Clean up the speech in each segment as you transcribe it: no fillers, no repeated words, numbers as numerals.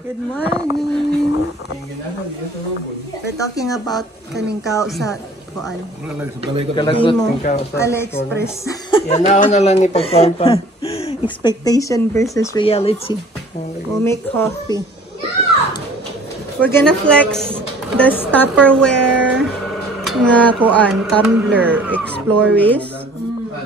Good morning. We're talking about kaning kao sa kuan. AliExpress. Yan na lang ni pagpampa. Expectation versus reality. We'll make coffee. We're gonna flex the Tupperware nga kuan, tumbler, Exploris.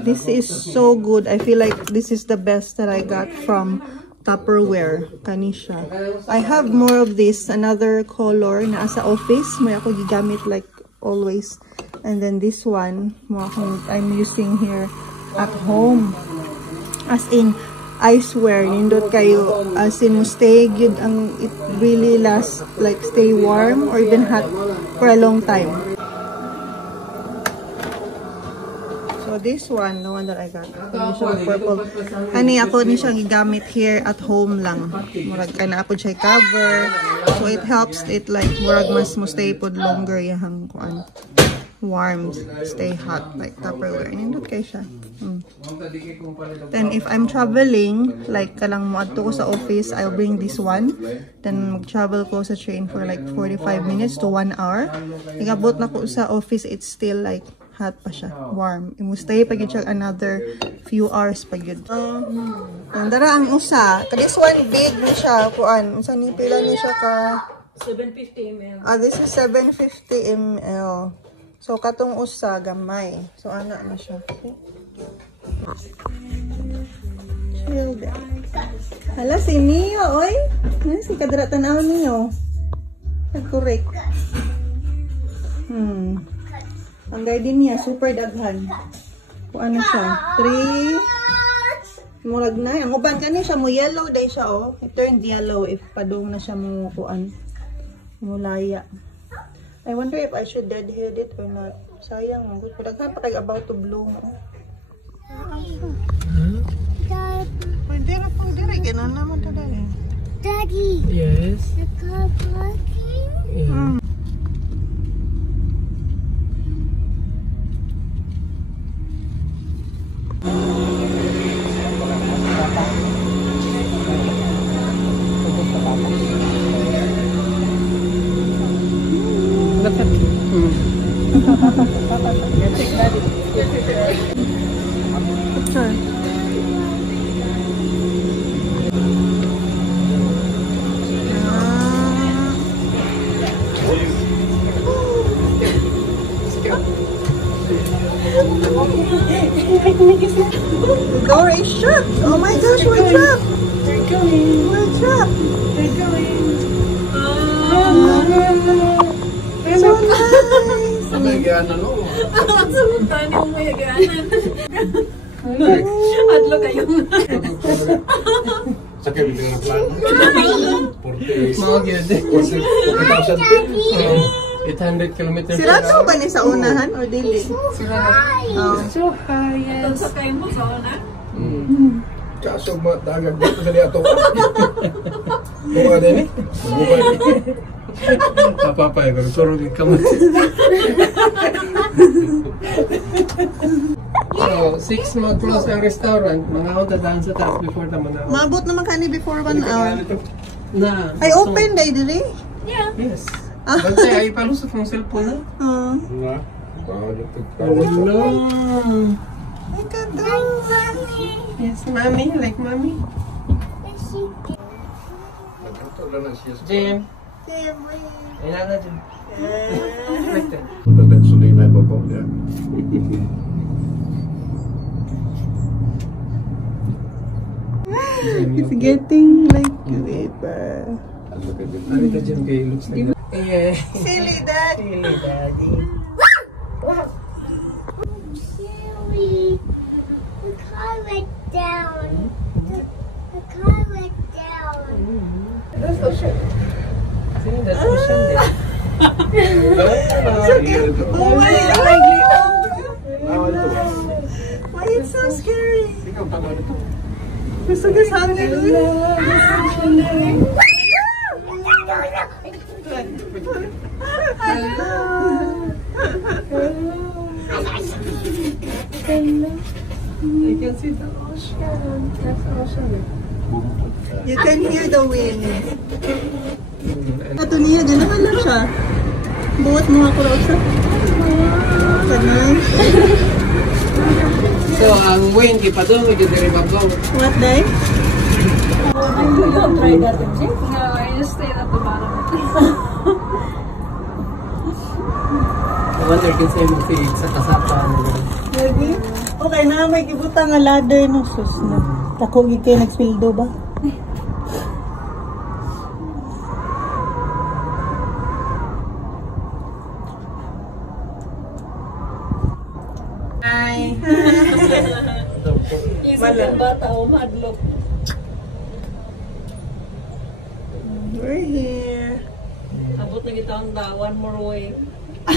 This is so good. I feel like this is the best that I got from Tupperware. Kanisha. I have more of this, another color na sa office. May ako gigamit like always. And then this one, I'm using here at home. As in, I swear, nindot kayo, as in, stay good, it really lasts, like, stay warm or even hot for a long time. So, this one, the one that I got, purple. Hani, ako ni siyang gigamit here at home lang. Murag ka na po siya cover. So, it helps, it like, murag mas mo stay po longer yung kuan. Warm, stay hot, like Tupperware. Nindot kayo siya. Then if I'm traveling, like kalang mo adto ko sa office, I'll bring this one. Then mag-travel ko sa train for like 45 minutes to 1 hour. Igabot na ko sa office, it's still like hot pa siya, warm. Imo stay pa gyud siya another few hours pa gyud. Dara ang usa, this one big ni siya kuan. Unsa ni pila ni siya ka 750 ml. This is 750 ml. So, katong usa, gamay. So, ana na siya. Okay. Chill down. Hala, si Mio, oy. Si kadra tanaw niyo. Nag-correct. Ang garden niya, super daghan. Kung ano siya? 3. Murag na. Ang uban ka niya siya, mo yellow day siya, oh. It turned yellow if padung na siya mo kuan. Mulaya. I wonder if I should deadhead it or not. Sayang, pagkakita pa kayo about to bloom. Pwede na pong dire. Ganon naman ito dire. Daddy. Yes. The car parking? Yeah. Sure. The door is shut. Oh my gosh, we're trapped. They're going. We're trapped. They're going. So nice. Nagyanan no. Samuntan yung mayaganan. Adlo kayo. Sakay bilang plan. Mga gyud. 800 kilometers. Sira to ba ni sa unahan or dili? Sira na. So high, yes. Itong sakay mo sa una? Kaso matagag dito sa liato. Bunga din eh. Bunga din. Papapay ko. Surog ikaw. So, 6 mag-close ang restaurant. Mga honda daan sa taas before naman na. Maabot naman kani before 1 hour. Na. Ay, open day dili? Yeah. Yes. Bansay, ay palusot ng cellphone na. Oh. No. Ay, kadang. Yes, mommy. Like mommy. Jim. Ay, nana, Jim. It's getting like paper. Ano ka dyan kayo? Looks like that. Yeah. Silly daddy. Silly daddy. Silly. The car went down. The car went down. That's ocean. See, that's ocean there. Oh my God. Why it's so scary? Gusto ka sa amin. You can see the ocean. That's the ocean. You can hear the wind. Ato niya, ganahan lang siya. Buot mo ako raw sa. Ganun. So, ang wind, ipadong, i-deliver bago. What day? You don't try that, Jay? No, I just stayed at the bottom. I wonder kung sa'yo mag-feed sa kasapa. Lagi? Okay na, may kibutang nga ladder no sus na. Tako kayo nagspildo ba? Hi! Wala. Bata o madlock. We're here. Abot na kita ang one more way.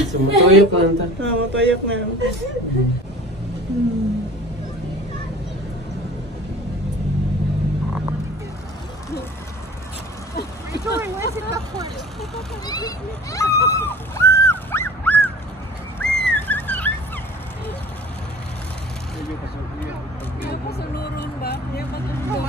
Sumutuyok lang ta. Matayok na. Kaya po sa Nuron ba? Kaya ba ito?